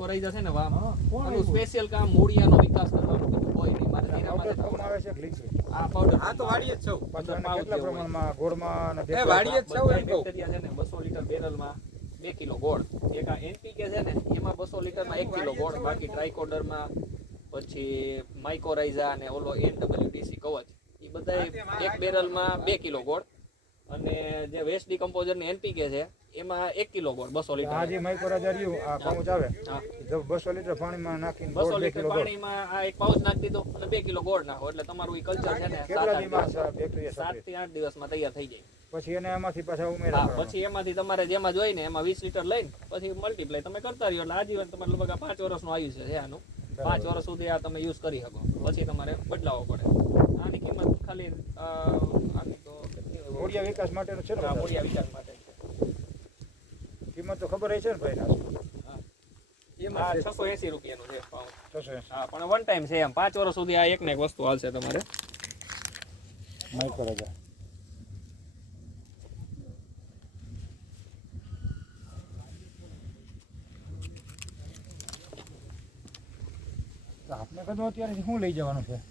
Mycorrhiza જશે ને વામ કોણ સ્પેશિયલ કામ મૂળિયાનો વિકાસ કરવાનો કીધું કોઈ નહીં મારે ધીરા માટે ફોર્મ આવે છે ગ્લિક્સ આ પાવડર આ તો વાડીએ જ છું પાછું એને પાઉચ કેટલા પ્રમાણમાં ગોળમાં અને એ વાડીએ જ છે એમ કહું. છે ને 200 લીટર બેરલમાં બે કિલો ગોળ એક આ એનપીકે છે ને એમાં બસો લીટરમાં એક કિલો ગોળ બાકી ટ્રાઇકોડરમાં પછી માઇકોરાઇઝા અને ઓલો એનડબ્લ્યુડીસી કવચ એ બધા એક બેરલમાં બે કિલો ગોળ અને જે વેસ્ટ ડિકમ્પોઝરની એનપીકે છે એમાં એક કિલો ગોળ બસો લીટર. હાજી માઇક્રોરાજા રહ્યું, આ પાઉચ આવે જો બસો લીટર પાણીમાં નાખીને બસો લીટર પાણીમાં આ એક પાઉચ નાખી દીધો અને બે કિલો ગોળ નાખો. એટલે તમારું એ કલ્ચર છે ને સાત? થી આઠ દિવસમાં તૈયાર થઈ જાય. પછી એને એમાંથી પાછા ઉમેરા પછી એમાંથી તમારે જેમાં જોઈ ને એમાં વીસ લીટર લઈને પછી મલ્ટીપ્લાય તમે કરતા રહ્યો એટલે આજીવન તમારે લગભગ પાંચ વર્ષનું આયુષ્ય છે આનું. પાંચ વર્ષ સુધી આ તમે યુઝ કરી શકો. પછી તમારે બદલાવો પડે. આની કિંમત ખાલી આની તો મૂળિયા વિકાસ માટે છે ને મૂળિયા વિકાસ માટે. કિંમત તો ખબર હશે ને ભાઈ હા. છસો એસી રૂપિયાનું છે. છસો એંસી. હા પણ વન ટાઈમ છે એમ. પાંચ વર્ષ સુધી આ એક ને એક વસ્તુ હાલશે તમારે. તો આપણે કીધું અત્યારે શું લઈ જવાનું છે?